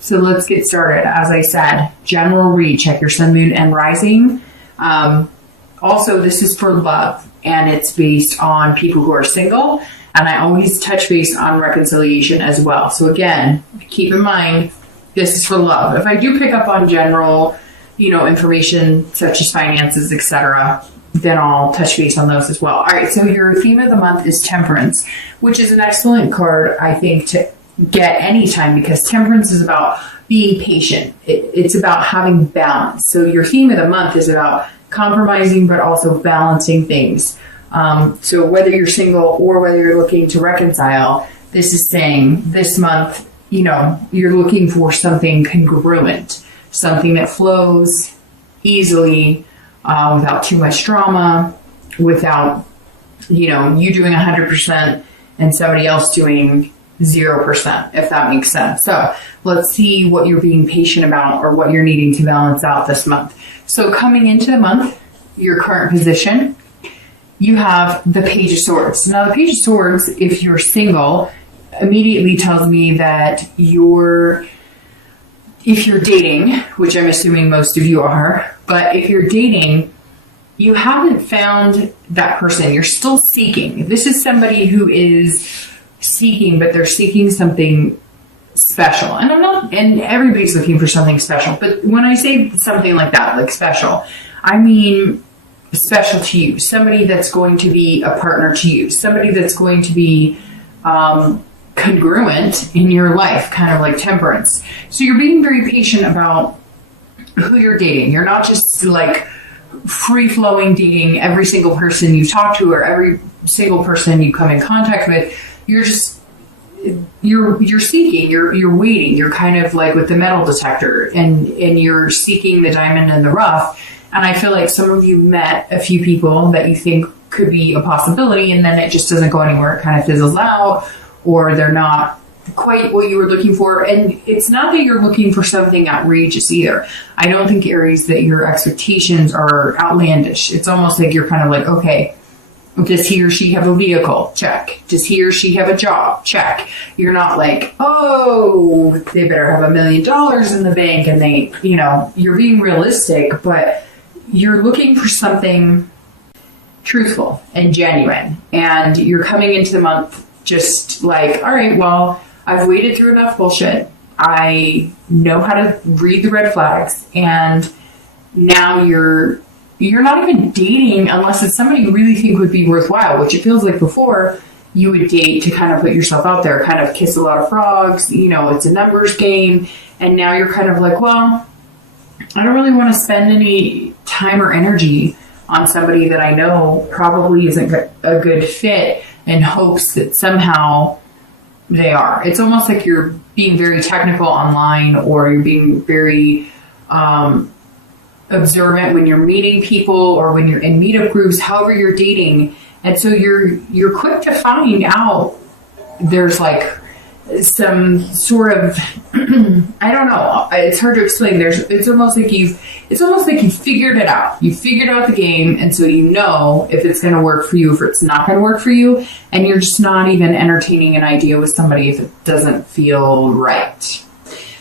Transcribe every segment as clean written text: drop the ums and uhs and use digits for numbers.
So let's get started. As I said, general read, check your sun, moon, and rising. Also, this is for love, and it's based on people who are single. And I always touch base on reconciliation as well. So again, keep in mind, this is for love. If I do pick up on general, information such as finances, etc., then I'll touch base on those as well. All right, so your theme of the month is Temperance, which is an excellent card, I think, to get anytime, because Temperance is about being patient. It's about having balance. So your theme of the month is about compromising, but also balancing things. So whether you're single or whether you're looking to reconcile, this is saying this month, you're looking for something congruent, something that flows easily, without too much drama, without, you doing 100% and somebody else doing 0%, if that makes sense. So let's see what you're being patient about or what you're needing to balance out this month. So coming into the month, your current position, you have the Page of Swords. Now, the Page of Swords, if you're single, immediately tells me that if you're dating, which I'm assuming most of you are, but if you're dating, you haven't found that person. You're still seeking. This is somebody who is seeking, but they're seeking something special. And everybody's looking for something special. But when I say something like that, like special, I mean special to you. Somebody that's going to be a partner to you. Somebody that's going to be congruent in your life, kind of like Temperance. So you're being very patient about who you're dating. You're not just like free-flowing dating every single person you talk to or every single person you come in contact with. You're just you're seeking, you're waiting. You're kind of like with the metal detector, and you're seeking the diamond in the rough. And I feel like some of you met a few people that you think could be a possibility, and then it just doesn't go anywhere. It kind of fizzles out, or they're not quite what you were looking for. And it's not that you're looking for something outrageous either. I don't think, Aries, that your expectations are outlandish. It's almost like you're kind of like, okay, does he or she have a vehicle? Check. Does he or she have a job? Check. You're not like, oh, they better have $1 million in the bank, and they, you're being realistic, but you're looking for something truthful and genuine. And you're coming into the month just like, all right, well, I've waded through enough bullshit. I know how to read the red flags. And now you're not even dating unless it's somebody you really think would be worthwhile, which it feels like before you would date to kind of put yourself out there, kind of kiss a lot of frogs, it's a numbers game. And now you're kind of like, well, I don't really want to spend any time or energy on somebody that I know probably isn't a good fit, in hopes that somehow they are. It's almost like you're being very technical online, or you're being very observant when you're meeting people or when you're in meetup groups, however you're dating. And so you're quick to find out there's like some sort of I don't know, it's hard to explain. It's almost like you figured it out. You figured out the game, and so you know if it's going to work for you, if it's not going to work for you, and you're just not even entertaining an idea with somebody if it doesn't feel right.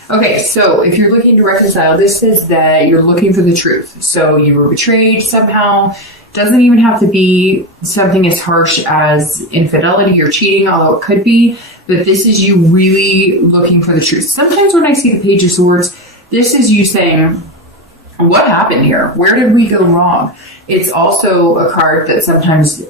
Okay, so if you're looking to reconcile, this says that you're looking for the truth. So you were betrayed somehow. Doesn't even have to be something as harsh as infidelity or cheating, although it could be. But this is you really looking for the truth. Sometimes when I see the Page of Swords, this is you saying, what happened here? Where did we go wrong? It's also a card that sometimes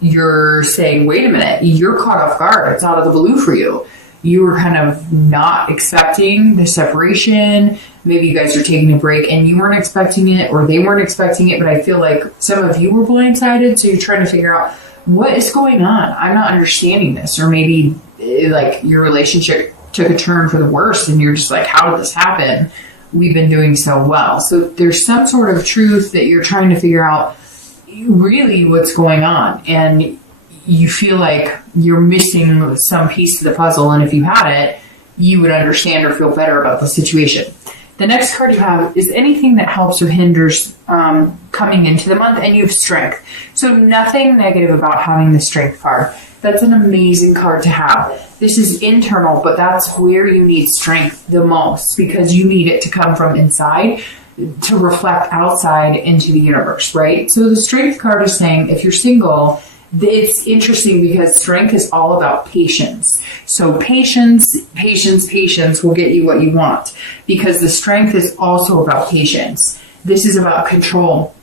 you're saying, wait a minute, you're caught off guard. It's out of the blue for you. You were kind of not expecting the separation. Maybe you guys are taking a break and you weren't expecting it, or they weren't expecting it, but I feel like some of you were blindsided, so you're trying to figure out what is going on. I'm not understanding this. Or maybe like your relationship took a turn for the worse and you're just like, how did this happen? We've been doing so well. So there's some sort of truth that you're trying to figure out really what's going on, and you feel like you're missing some piece of the puzzle, and if you had it, you would understand or feel better about the situation. The next card you have is anything that helps or hinders coming into the month, and you have strength. So nothing negative about having the strength card. That's an amazing card to have. This is internal, but that's where you need strength the most, because you need it to come from inside to reflect outside into the universe, right? So the strength card is saying if you're single, it's interesting because strength is all about patience. So patience will get you what you want, because the strength is also about patience. This is about control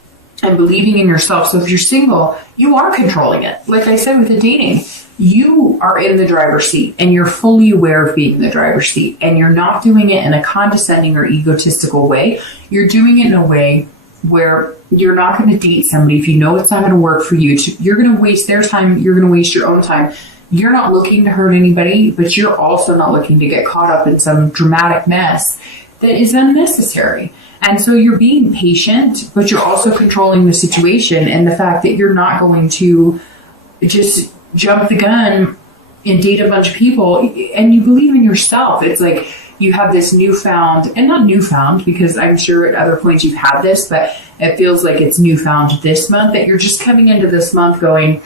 and believing in yourself. So if you're single, you are controlling it. Like I said with the dating, you are in the driver's seat and you're fully aware of being in the driver's seat, and you're not doing it in a condescending or egotistical way. You're doing it in a way where you're not going to date somebody if you know it's not going to work for you. You're going to waste their time. You're going to waste your own time. You're not looking to hurt anybody, but you're also not looking to get caught up in some dramatic mess that is unnecessary. And so you're being patient, but you're also controlling the situation and the fact that you're not going to just jump the gun and date a bunch of people, and you believe in yourself. It's like you have this newfound, and not newfound, because I'm sure at other points you've had this, but it feels like it's newfound this month, that you're just coming into this month going,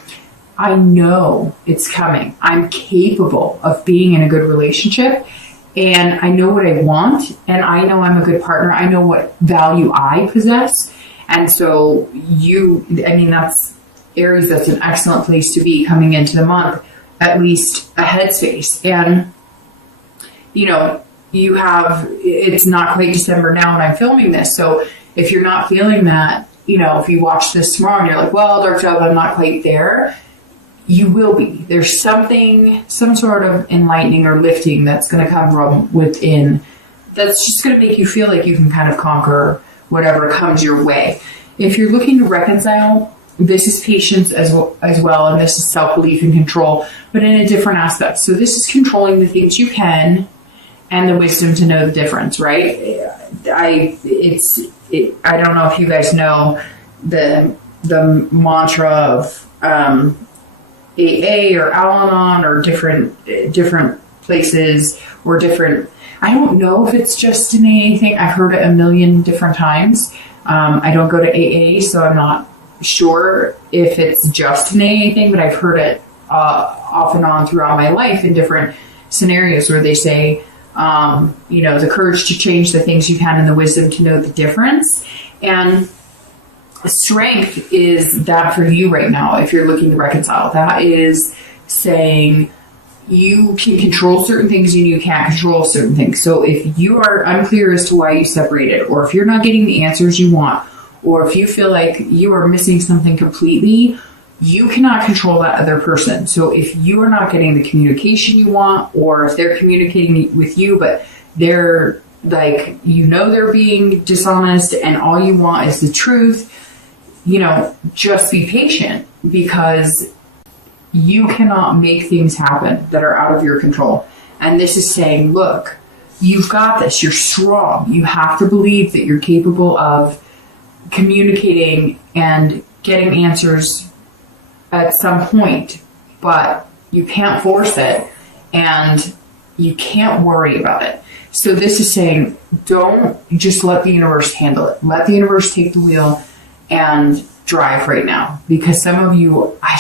I know it's coming. I'm capable of being in a good relationship, and I know what I want, and I know I'm a good partner. I know what value I possess. And so that's Aries, that's an excellent place to be coming into the month, at least a headspace. And, it's not quite December now when I'm filming this. So if you're not feeling that, if you watch this tomorrow and you're like, well, Dark Job, I'm not quite there, you will be. There's some sort of enlightening or lifting that's going to come from within, that's just going to make you feel like you can kind of conquer whatever comes your way. If you're looking to reconcile, this is patience as well, and this is self-belief and control, but in a different aspect. So this is controlling the things you can and the wisdom to know the difference, right? I don't know if you guys know the mantra of AA or Al-Anon or different places or different. I don't know if it's just an AA thing. I've heard it a million different times. I don't go to AA, so I'm not sure if it's just an AA thing, but I've heard it off and on throughout my life in different scenarios where they say, the courage to change the things you can and the wisdom to know the difference. And strength is that for you right now, if you're looking to reconcile. That is saying you can control certain things and you can't control certain things. So if you are unclear as to why you separated, or if you're not getting the answers you want, or if you feel like you are missing something completely, you cannot control that other person. So if you are not getting the communication you want, or if they're communicating with you, but they're like, they're being dishonest and all you want is the truth, just be patient, because you cannot make things happen that are out of your control. And this is saying, look, you've got this. You're strong. You have to believe that you're capable of communicating and getting answers at some point, but you can't force it and you can't worry about it. So this is saying, don't just let the universe handle it. Let the universe take the wheel and drive right now. Because some of you, I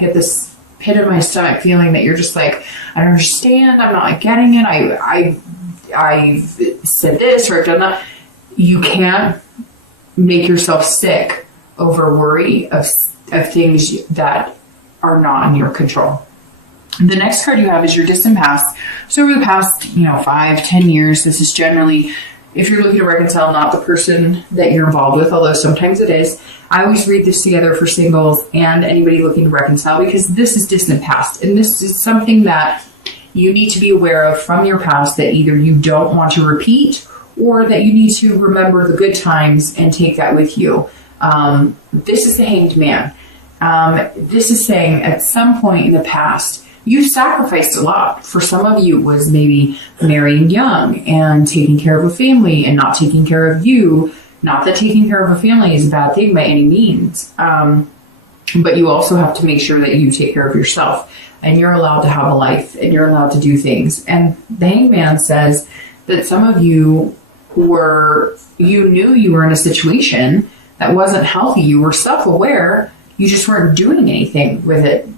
get this pit in my stomach feeling that you're just like, I don't understand. I'm not getting it. I said this or I've done that. You can't make yourself sick over worry of things that are not in your control. The next card you have is your distant past. So over the past, 5-10 years, this is generally, if you're looking to reconcile, not the person that you're involved with, although sometimes it is. I always read this together for singles and anybody looking to reconcile, because this is distant past. And this is something that you need to be aware of from your past that either you don't want to repeat or that you need to remember the good times and take that with you. This is the Hanged Man. This is saying at some point in the past, you sacrificed a lot. For some of you, it was maybe marrying young and taking care of a family and not taking care of you. Not that taking care of a family is a bad thing by any means. But you also have to make sure that you take care of yourself and you're allowed to have a life and you're allowed to do things. And the Hanged Man says that some of you knew you were in a situation that wasn't healthy. You were self-aware. You just weren't doing anything with it.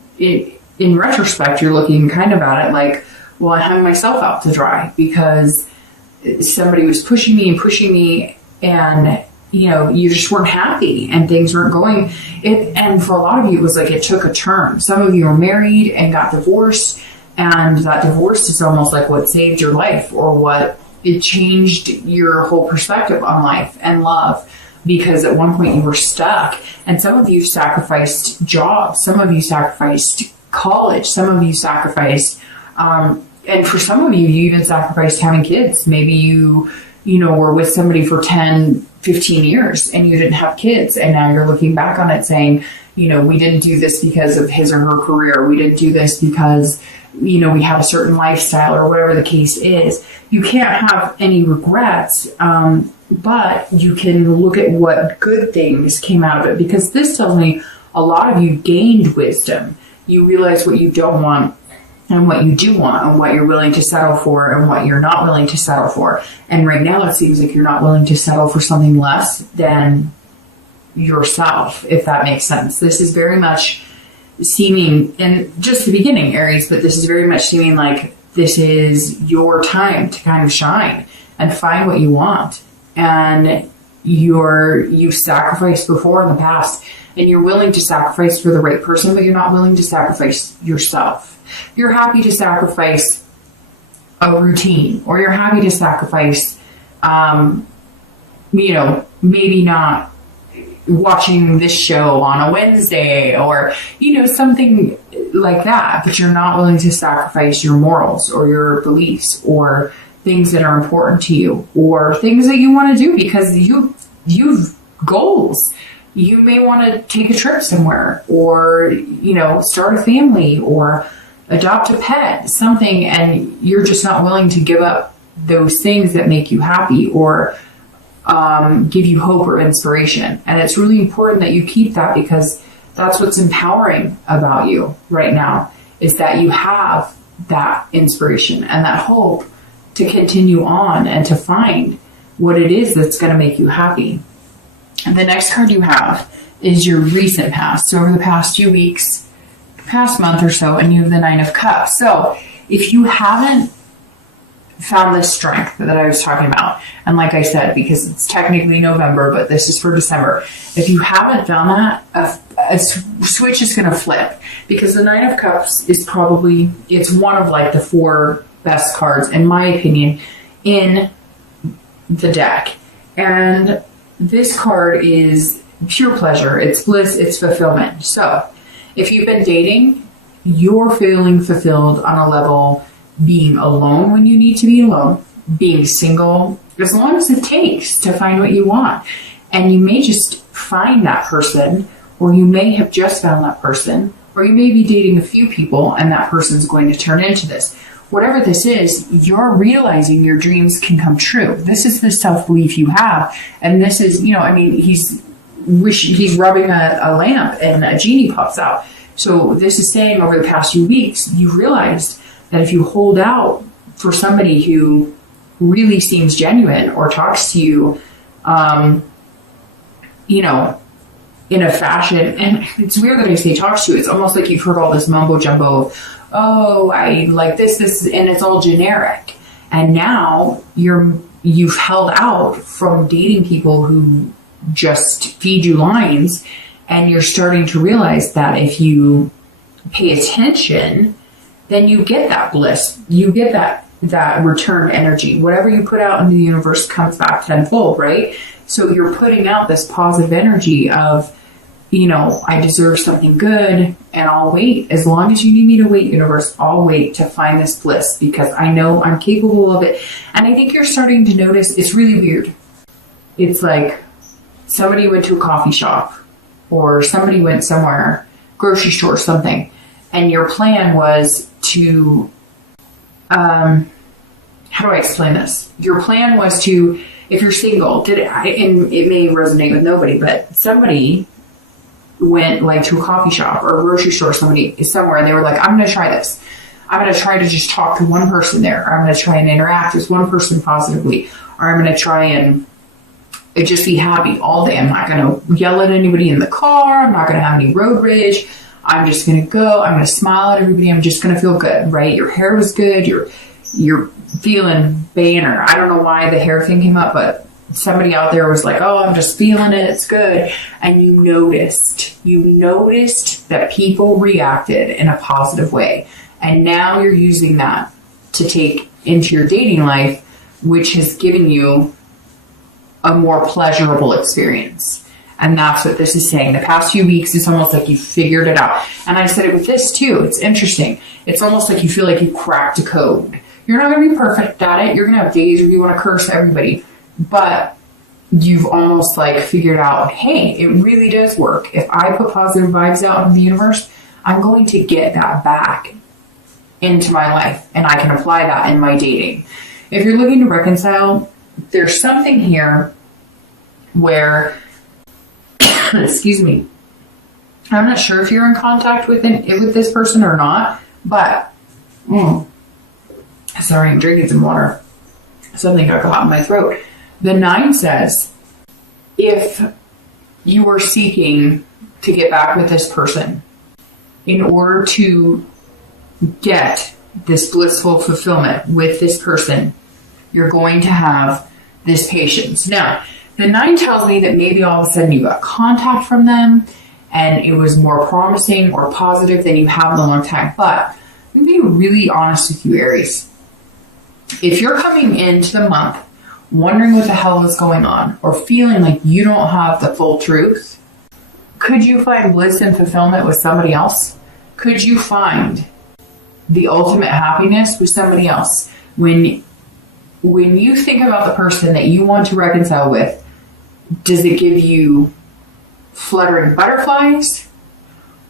in retrospect, you're looking kind of at it like, well, I hung myself out to dry because somebody was pushing me, and you just weren't happy and things weren't going. And for a lot of you, it was like it took a turn. Some of you are married and got divorced, and that divorce is almost like what saved your life, or what it changed your whole perspective on life and love, because at one point you were stuck. And some of you sacrificed jobs, some of you sacrificed college, some of you sacrificed, and for some of you, you even sacrificed having kids. Maybe you were with somebody for 10, 15 years and you didn't have kids. And now you're looking back on it saying, we didn't do this because of his or her career. We didn't do this because, we have a certain lifestyle, or whatever the case is. You can't have any regrets, but you can look at what good things came out of it, because this tells me a lot of you gained wisdom. You realize what you don't want and what you do want, and what you're willing to settle for and what you're not willing to settle for. And right now it seems like you're not willing to settle for something less than yourself, if that makes sense. This is very much seeming, and just the beginning, Aries, but this is very much seeming like this is your time to kind of shine and find what you want. And you've sacrificed before in the past, and you're willing to sacrifice for the right person, but you're not willing to sacrifice yourself. You're happy to sacrifice a routine, or you're happy to sacrifice, maybe not watching this show on a Wednesday, or, something like that, but you're not willing to sacrifice your morals or your beliefs or things that are important to you, or things that you want to do because you've goals. You may want to take a trip somewhere, or, start a family, or adopt a pet, something, and you're just not willing to give up those things that make you happy, or give you hope or inspiration. And it's really important that you keep that, because that's what's empowering about you right now, is that you have that inspiration and that hope to continue on and to find what it is that's going to make you happy. And the next card you have is your recent past. So over the past few weeks, past month or so, and you have the Nine of Cups. So if you haven't found this strength that I was talking about, and like I said, because it's technically November, but this is for December, if you haven't found that, a switch is going to flip, because the Nine of Cups is probably, it's one of like the 4 best cards, in my opinion, in the deck. And this card is pure pleasure, it's bliss, it's fulfillment. So if you've been dating, you're feeling fulfilled on a level, being alone when you need to be alone, being single, as long as it takes to find what you want. And you may just find that person, or you may have just found that person, or you may be dating a few people and that person's going to turn into this. Whatever this is, you're realizing your dreams can come true. This is the self-belief you have. And this is, he's rubbing a lamp and a genie pops out. So this is saying over the past few weeks, you realized that if you hold out for somebody who really seems genuine, or talks to you, in a fashion, and it's weird that I say talks to you, it's almost like you've heard all this mumbo jumbo of, oh, I like this, and it's all generic. And now you've held out from dating people who just feed you lines, and you're starting to realize that if you pay attention, then you get that bliss. You get that return energy. Whatever you put out into the universe comes back tenfold, right? So you're putting out this positive energy of, I deserve something good, and I'll wait. As long as you need me to wait, universe, I'll wait to find this bliss, because I know I'm capable of it. And I think you're starting to notice, it's really weird. It's like somebody went to a coffee shop, or somebody went somewhere, grocery store, something, and your plan was to, how do I explain this? Your plan was to, if you're single, and it may resonate with nobody, but somebody went like to a coffee shop or a grocery store, somewhere, and they were like, I'm going to try this. I'm going to try to just talk to one person there. Or I'm going to try and interact with one person positively. Or I'm going to try and just be happy all day. I'm not going to yell at anybody in the car. I'm not going to have any road rage. I'm just going to go. I'm going to smile at everybody. I'm just going to feel good, right? Your hair was good. You're feeling banner. I don't know why the hair thing came up, but somebody out there was like, oh, I'm just feeling it. It's good. And you noticed that people reacted in a positive way. And now you're using that to take into your dating life, which has given you a more pleasurable experience. And that's what this is saying. The past few weeks, it's almost like you figured it out. And I said it with this too. It's interesting. It's almost like you feel like you cracked a code. You're not going to be perfect at it. You're going to have days where you want to curse everybody. But you've almost like figured out, hey, it really does work. If I put positive vibes out in the universe, I'm going to get that back into my life. And I can apply that in my dating. If you're looking to reconcile, there's something here where... excuse me, I'm not sure if you're in contact with this person or not, but sorry, I'm drinking some water. Something got caught in my throat. The 9 says, if you are seeking to get back with this person in order to get this blissful fulfillment with this person, you're going to have this patience. Now, the 9 tells me that maybe all of a sudden you got contact from them and it was more promising or positive than you have in a long time. But let me be really honest with you, Aries. If you're coming into the month wondering what the hell is going on or feeling like you don't have the full truth, could you find bliss and fulfillment with somebody else? Could you find the ultimate happiness with somebody else? When you think about the person that you want to reconcile with, does it give you fluttering butterflies?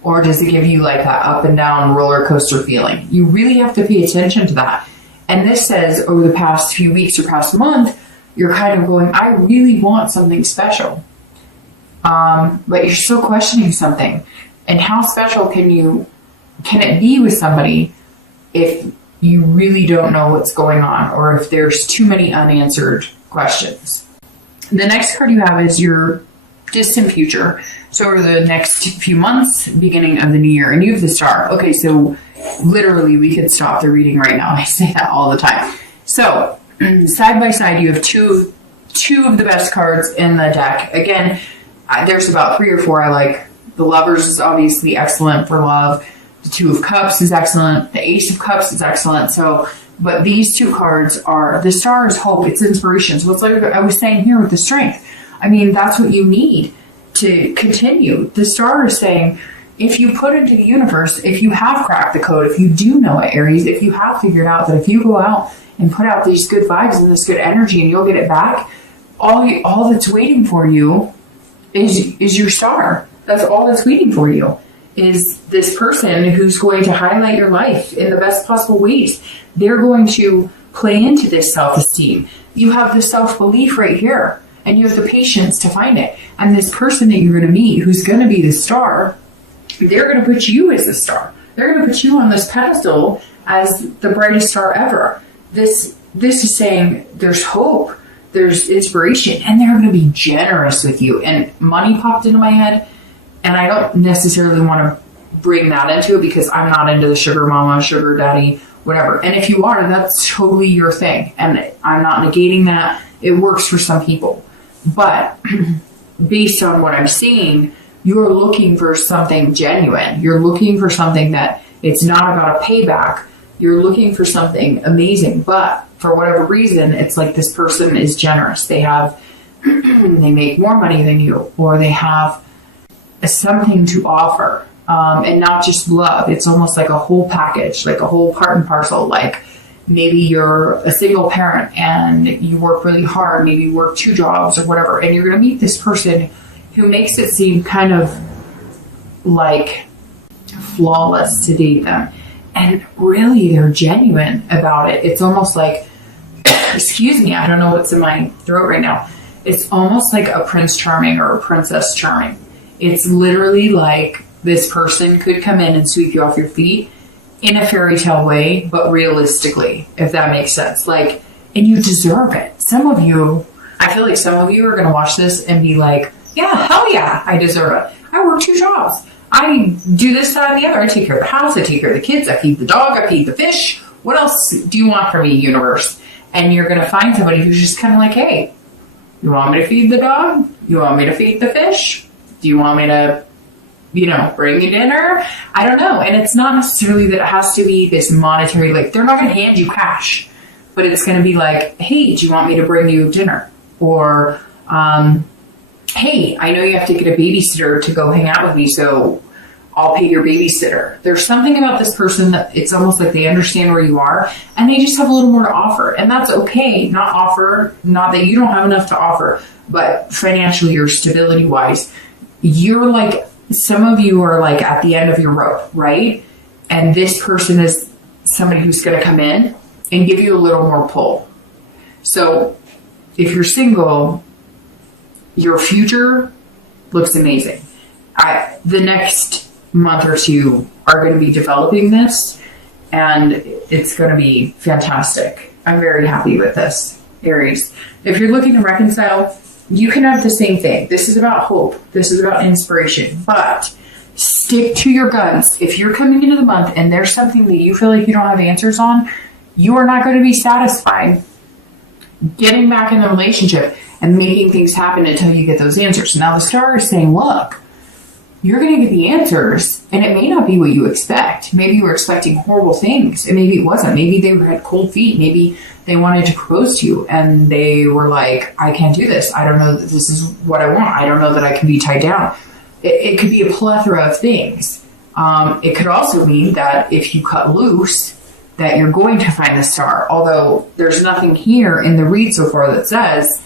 Or does it give you like that up and down roller coaster feeling? You really have to pay attention to that. And this says over the past few weeks or past month, you're kind of going, I really want something special. But you're still questioning something. And how special can it be with somebody if you really don't know what's going on, or if there's too many unanswered questions? The next card you have is your distant future. So over the next few months, beginning of the new year, and you have the Star. Okay, so literally we could stop the reading right now. I say that all the time. So side by side, you have two of the best cards in the deck. Again, there's about 3 or 4 I like. The Lovers is obviously excellent for love. The 2 of Cups is excellent. The Ace of Cups is excellent. So, but these 2 cards are, the Star is hope, it's inspiration. So it's like I was saying here with the Strength. I mean, that's what you need to continue. The Star is saying, if you put into the universe, if you have cracked the code, if you do know it, Aries, if you have figured out that if you go out and put out these good vibes and this good energy and you'll get it back, all that's waiting for you is your Star. That's all that's waiting for you. Is this person who's going to highlight your life in the best possible ways. They're going to play into this self-esteem. You have the self-belief right here, and you have the patience to find it. And this person that you're going to meet, who's going to be the Star, they're going to put you as the Star. They're going to put you on this pedestal as the brightest star ever. This is saying there's hope, there's inspiration, and they're going to be generous with you. And money popped into my head. And I don't necessarily want to bring that into it because I'm not into the sugar mama, sugar daddy, whatever. And if you are, that's totally your thing. And I'm not negating that. It works for some people. But based on what I'm seeing, you're looking for something genuine. You're looking for something that it's not about a payback. You're looking for something amazing. But for whatever reason, it's like this person is generous. They make more money than you, or they have something to offer, and not just love. It's almost like a whole package, like a whole part and parcel. Like maybe you're a single parent and you work really hard, maybe you work 2 jobs or whatever, and you're going to meet this person who makes it seem kind of like flawless to date them, and really they're genuine about it. It's almost like excuse me, I don't know what's in my throat right now. It's almost like a Prince Charming or a Princess Charming. It's literally like this person could come in and sweep you off your feet in a fairy tale way, but realistically, if that makes sense. Like, and you deserve it. Some of you, I feel like some of you are going to watch this and be like, yeah, hell yeah, I deserve it. I work 2 jobs. I do this, that, and the other. I take care of the house. I take care of the kids. I feed the dog. I feed the fish. What else do you want from me, universe? And you're going to find somebody who's just kind of like, hey, you want me to feed the dog? You want me to feed the fish? Do you want me to, bring you dinner? I don't know. And it's not necessarily that it has to be this monetary, like, they're not going to hand you cash, but it's going to be like, hey, do you want me to bring you dinner? Or, hey, I know you have to get a babysitter to go hang out with me, so I'll pay your babysitter. There's something about this person that it's almost like they understand where you are and they just have a little more to offer. And that's okay. Not that you don't have enough to offer, but financially or stability wise, you're like, some of you are like at the end of your rope, right? And this person is somebody who's going to come in and give you a little more pull. So if you're single, your future looks amazing. The next month or two are going to be developing this, and it's going to be fantastic. I'm very happy with this, Aries. If you're looking to reconcile, you can have the same thing. This is about hope. This is about inspiration. But stick to your guns. If you're coming into the month and there's something that you feel like you don't have answers on, you are not going to be satisfied getting back in the relationship and making things happen until you get those answers. Now the star is saying, look, you're going to get the answers, and it may not be what you expect. Maybe you were expecting horrible things, and maybe it wasn't. Maybe they had cold feet. Maybe they wanted to propose to you, and they were like, I can't do this. I don't know that this is what I want. I don't know that I can be tied down. It could be a plethora of things. It could also mean that if you cut loose, that you're going to find the star. Although there's nothing here in the read so far that says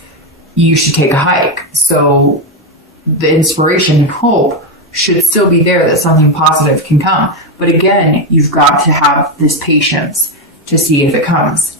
you should take a hike. So the inspiration and hope should still be there that something positive can come. But again, you've got to have this patience to see if it comes.